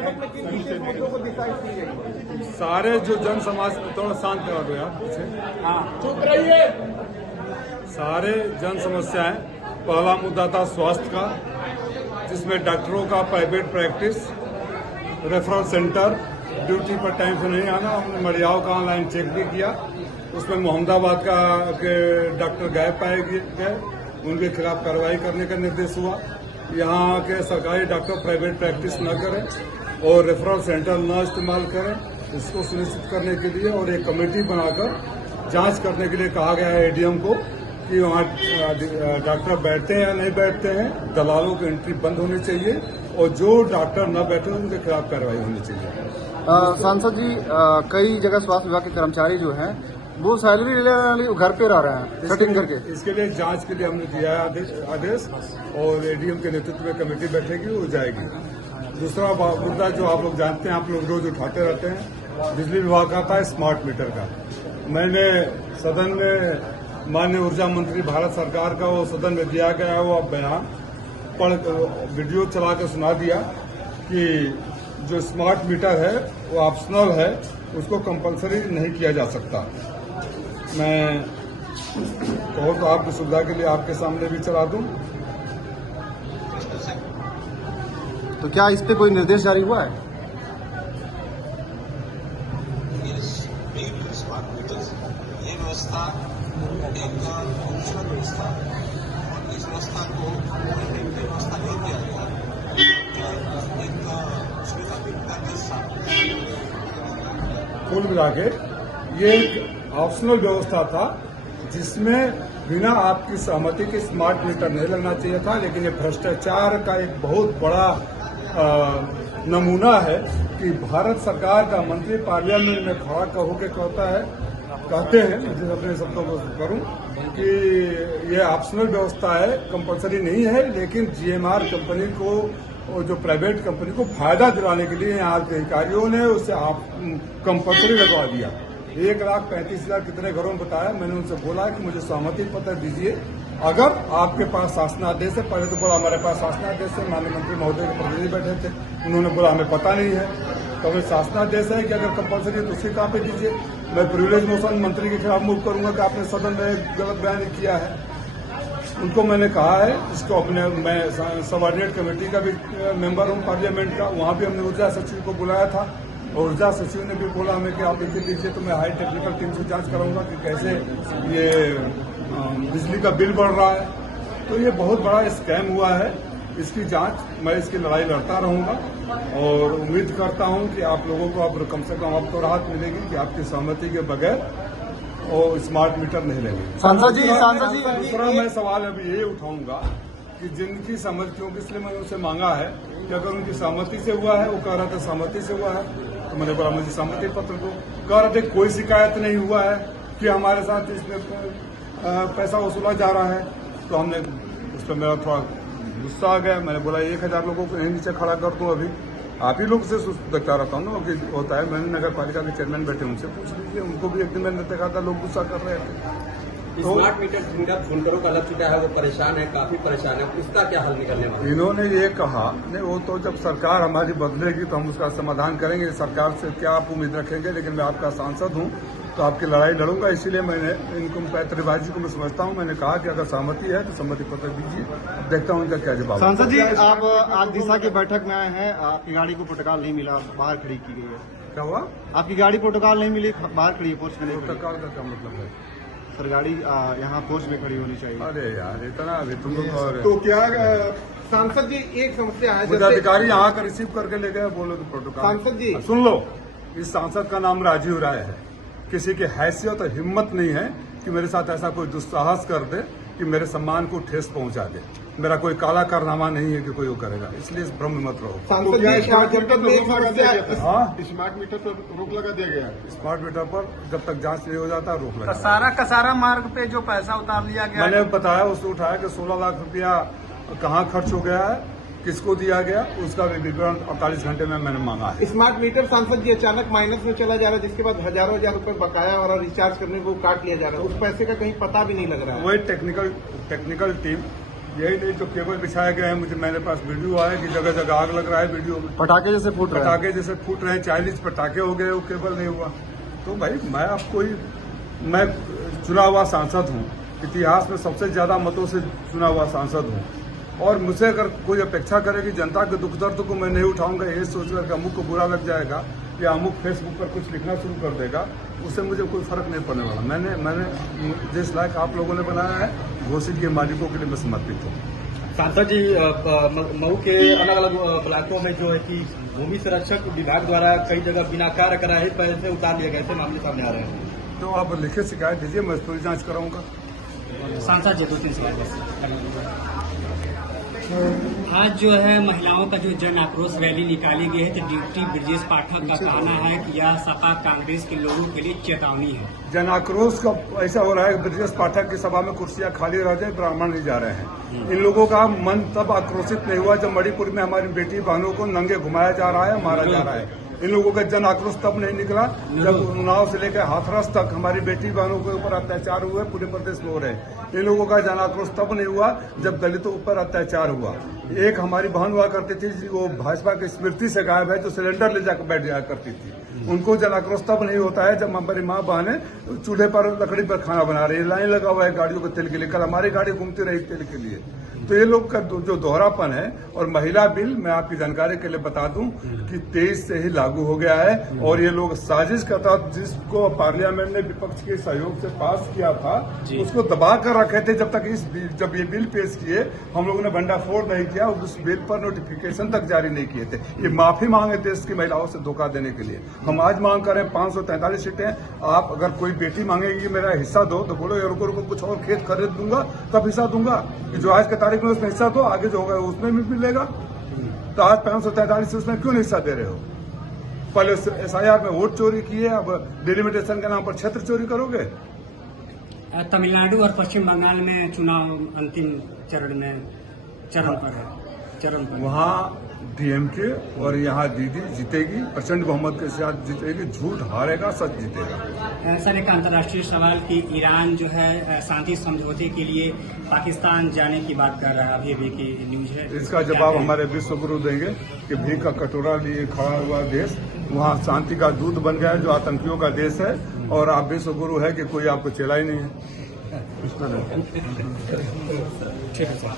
बैठक में किन विशेष मुद्दों को डिसाइड की गई? सारे जो जन समाज थोड़ा शांत करा दो यार पीछे। चुप रहिए। सारे जन समस्याएं, पहला मुद्दा था स्वास्थ्य का, जिसमें डॉक्टरों का private practice, referral centre, duty पर टाइम से नहीं आना। हमने मरियाव का ऑनलाइन चेक भी किया, उसमें मोहम्मदाबाद के डॉक्टर गायब पाए गए, उनके खिलाफ कार्रवाई करने का निर्देश हुआ। यहाँ के सरकारी डॉक्टर प्राइवेट प्रैक्टिस न करें और रेफरल सेंटर न इस्तेमाल करें, इसको सुनिश्चित करने के लिए और एक कमेटी बनाकर जांच करने के लिए कहा गया है एडीएम को कि वहाँ डॉक्टर बैठते हैं या नहीं बैठते हैं, दलालों की एंट्री बंद होनी चाहिए और जो डॉक्टर न बैठे उनके खिलाफ कार्रवाई होनी चाहिए। सांसद जी, कई जगह स्वास्थ्य विभाग के कर्मचारी जो हैं वो सैलरी लेने घर पे रह रहे हैं सेटिंग करके। इसके लिए जांच के लिए हमने दिया है आदेश और एडीएम के नेतृत्व में कमेटी बैठेगी, वो जाएगी। दूसरा मुद्दा जो आप लोग जानते हैं, आप लोग रोज उठाते रहते हैं, बिजली विभाग का था स्मार्ट मीटर का। मैंने सदन में माननीय ऊर्जा मंत्री भारत सरकार का वो सदन में दिया गया वो बयान पढ़ वीडियो चला कर सुना दिया कि जो स्मार्ट मीटर है वो ऑप्शनल है, उसको कंपलसरी नहीं किया जा सकता। मैं कहूँ तो आपकी सुविधा के लिए आपके सामने भी चला दूं। तो क्या इस पे कोई निर्देश जारी हुआ है? ये व्यवस्था एक ऑप्शनल व्यवस्था और इस व्यवस्था को व्यवस्था नहीं किया गया एक प्राथमिकता के साथ। कुल मिला के ये एक ऑप्शनल व्यवस्था था जिसमें बिना आपकी सहमति के स्मार्ट मीटर नहीं लगना चाहिए था, लेकिन ये भ्रष्टाचार का एक बहुत बड़ा नमूना है कि भारत सरकार का मंत्री पार्लियामेंट में खड़ा होकर कहते हैं, मुझे अपने शब्दों को करूं कि ये ऑप्शनल व्यवस्था है, कंपलसरी नहीं है, लेकिन जीएमआर कंपनी को, जो प्राइवेट कंपनी को फायदा दिलाने के लिए यहाँ के अधिकारियों ने उसे कंपलसरी लगवा दिया। 1,35,000 कितने घरों में बताया। मैंने उनसे बोला कि मुझे सहमति पत्र दीजिए, अगर आपके पास शासनादेश है। पहले तो बोला हमारे पास शासनादेश है, माननीय मंत्री महोदय के प्रतिनिधि बैठे थे, उन्होंने बोला हमें पता नहीं है। तो हमें शासनादेश है कि अगर कंपलसरी है तो उसकी कहाँ पे दीजिए। मैं प्रिविलेज मोशन मंत्री के खिलाफ मूव करूंगा कि आपने सदन में गलत बयान किया है। उनको मैंने कहा है, इसको अपने मैं सबऑर्डिनेट कमेटी का भी मेंबर हूं पार्लियामेंट का, वहां भी हमने ऊर्जा सचिव को बुलाया था और ऊर्जा सचिव ने भी बोला हमें कि आप इसे लीजिए, तो मैं हाई टेक्निकल टीम से जांच कराऊंगा कि कैसे ये बिजली का बिल बढ़ रहा है। तो ये बहुत बड़ा स्कैम हुआ है, इसकी जांच, मैं इसकी लड़ाई लड़ता रहूंगा और उम्मीद करता हूं कि आप लोगों को अब कम से कम आपको राहत मिलेगी कि आपकी सहमति के बगैर और स्मार्ट मीटर नहीं लगेगी। सांसद जी, दूसरा मैं सवाल अभी ये उठाऊंगा कि जिनकी सहमति, क्योंकि इसलिए मैंने उनसे मांगा है कि अगर उनकी सहमति से हुआ है, वो कह रहा था सहमति से हुआ है, तो मैंने बोला मुझे सहमति पत्र को। कह रहे थे कोई शिकायत नहीं हुआ है कि हमारे साथ इसमें पैसा वसूला जा रहा है। तो हमने उस पर मेरा थोड़ा गुस्सा आ गया। मैंने बोला 1,000 लोगों को यहीं नीचे खड़ा कर दूं, अभी आप ही लोग से देखता रहता हूँ ना कि होता है। मैंने नगर पालिका के चेयरमैन बैठे, उनसे पूछ लीजिए, उनको भी एक दिन मैंने देखा था लोग गुस्सा कर रहे थे। स्मार्ट मीटर जिनका बुनकरों का लग चुका है, वो परेशान है, काफी परेशान है, उसका क्या हल निकलने वाला है? इन्होंने ये कहा, नहीं वो तो जब सरकार हमारी बदलेगी तो हम उसका समाधान करेंगे। सरकार से क्या आप उम्मीद रखेंगे, लेकिन मैं आपका सांसद हूं तो आपकी लड़ाई लड़ूंगा। इसीलिए मैंने इनको पैतरेबाजी को मैं समझता हूं। मैंने कहा कि अगर सहमति है तो सहमति पत्र दीजिए, देखता हूं इनका क्या जवाब। सांसद जी, आप आज दिशा की बैठक में आए हैं, आपकी गाड़ी को प्रोटोकॉल नहीं मिला, बाहर खड़ी की गई है। क्या हुआ? आपकी गाड़ी प्रोटोकॉल नहीं मिली, बाहर खड़ी है, फोर्स में नहीं खड़ी। प्रोटोकॉल का क्या मतलब है? सर गाड़ी यहाँ फोर्स में खड़ी होनी चाहिए। अरे यार इतना अभी तुम लोग तो क्या सांसद जी, एक समस्या है, मुझे अधिकारी यहाँ का रिसीव करके ले गए, बोलो तो प्रोटोकॉल। सांसद जी सुन लो, इस सांसद का नाम राजीव राय है। किसी की हैसियत और हिम्मत नहीं है कि मेरे साथ ऐसा कोई दुस्साहस कर दे कि मेरे सम्मान को ठेस पहुंचा दे। मेरा कोई काला कारनामा नहीं है कि कोई वो करेगा, इसलिए इस भ्रम में मत रहो। सांसद जी, स्मार्ट मीटर पर रोक लगा दिया गया। स्मार्ट मीटर पर जब तक जांच नहीं हो जाता रोक लगा। कसारा मार्ग पे जो पैसा उतार लिया गया, मैंने बताया, उससे उठाया कि 16 लाख रुपया कहाँ खर्च हो गया है, किसको दिया गया, उसका विवरण 48 घंटे में मैंने मांगा है। स्मार्ट मीटर सांसद जी अचानक माइनस में चला जा रहा है, जिसके बाद हजारों हजार रुपए बकाया और रिचार्ज करने को काट लिया जा रहा है। उस पैसे का कहीं पता भी नहीं लग रहा है। वही टेक्निकल टीम यही नहीं तो केबल बिछाए गए हैं। मुझे मेरे पास वीडियो आया कि जगह जगह आग लग रहा है वीडियो में, पटाखे जैसे फूट रहे हैं। पटाखे जैसे फूट रहे हैं, 40 पटाखे हो गए, वो केबल नहीं हुआ। तो भाई मैं चुना हुआ सांसद हूँ, इतिहास में सबसे ज्यादा मतों से चुना हुआ सांसद हूँ, और मुझसे अगर कोई अपेक्षा करे कि जनता के दुख दर्द को मैं नहीं उठाऊंगा ये सोचकर कि अमुक को बुरा लग जाएगा या अमुक फेसबुक पर कुछ लिखना शुरू कर देगा, उससे मुझे कोई फर्क नहीं पड़ने वाला। मैंने जिस लायक आप लोगों ने बनाया है, घोषित के मालिकों के लिए मैं समर्पित हूँ। सांसद जी, मऊ के अलग अलग ब्लॉकों में जो है कि भूमि संरक्षक विभाग द्वारा कई जगह बिना कार्य कराए ही पैसे उतार लिए गए थे, मामले सामने आ रहे हैं। तो आप लिखित शिकायत दीजिए, मैं पूरी जांच कराऊंगा। सांसद जी 2-3 सवाल बस। आज जो है महिलाओं का जो जन आक्रोश रैली निकाली गई है, तो डिप्टी ब्रजेश पाठक का कहना है कि यह सपा कांग्रेस के लोगों के लिए चेतावनी है। जन आक्रोश का ऐसा हो रहा है कि ब्रजेश पाठक की सभा में कुर्सियां खाली रह जाए, ब्राह्मण नहीं जा रहे हैं। इन लोगों का मन तब आक्रोशित नहीं हुआ जब मणिपुर में हमारी बेटी बहनों को नंगे घुमाया जा रहा है, मारा जा रहा है। इन लोगों का जन आक्रोश तब नहीं निकला जब उन्नाव से लेकर हाथरस तक हमारी बेटी बहनों के ऊपर अत्याचार हुए, पूरे प्रदेश में हो रहे हैं। इन लोगों का जन आक्रोश तब नहीं हुआ जब दलितों ऊपर अत्याचार हुआ। एक हमारी बहन हुआ करती थी, वो भाजपा की स्मृति से गायब है, जो सिलेंडर ले जाकर बैठ जाया करती थी। उनको जन आक्रोश तब नहीं होता है जब हमारी माँ बहनें चूल्हे पर लकड़ी पर खाना बना रही है, लाइन लगा हुआ है गाड़ियों के तेल के लिए। कल हमारी गाड़ी घूमती रही तेल के लिए। तो ये लोग का जो दोहरापन है। और महिला बिल मैं आपकी जानकारी के लिए बता दूं कि 23 से ही लागू हो गया है, और ये लोग साजिश का था, जिसको पार्लियामेंट ने विपक्ष के सहयोग से पास किया था, उसको दबा कर रखे थे जब तक जब ये बिल पेश किए हम लोगों ने भंडाफोड़ नहीं किया, उस बिल पर नोटिफिकेशन तक जारी नहीं किए थे। ये माफी मांगे देश की महिलाओं से धोखा देने के लिए। हम आज मांग कर रहे हैं 543 सीटें। आप अगर कोई बेटी मांगेगी मेरा हिस्सा दो, तो बोलो रुको कुछ और खेत खरीद दूंगा तब हिस्सा दूंगा। जो आज के तारीख में उसमें हिस्सा दो, आगे जो होगा उसमें भी मिलेगा। तो आज 543 उसमें क्यों नहीं हिस्सा दे रहे हो? पहले SIR में वोट चोरी किए, अब डिलिमिटेशन के नाम पर क्षेत्र चोरी करोगे। तमिलनाडु और पश्चिम बंगाल में चुनाव अंतिम चरण पर है। वहाँ DMK और यहाँ दीदी जीतेगी, प्रचंड बहुमत के साथ जीतेगी। झूठ हारेगा, सच जीतेगा। सर, एक अंतर्राष्ट्रीय सवाल कि ईरान जो है शांति समझौते के लिए पाकिस्तान जाने की बात कर रहा है, अभी की न्यूज है। इसका जवाब हमारे विश्व गुरु देंगे कि भीख का कटोरा लिए खड़ा हुआ देश वहाँ शांति का दूत बन गया है, जो आतंकियों का देश है। और आप विश्व गुरु है कि कोई आपको चेला ही नहीं है। ठीक है सर।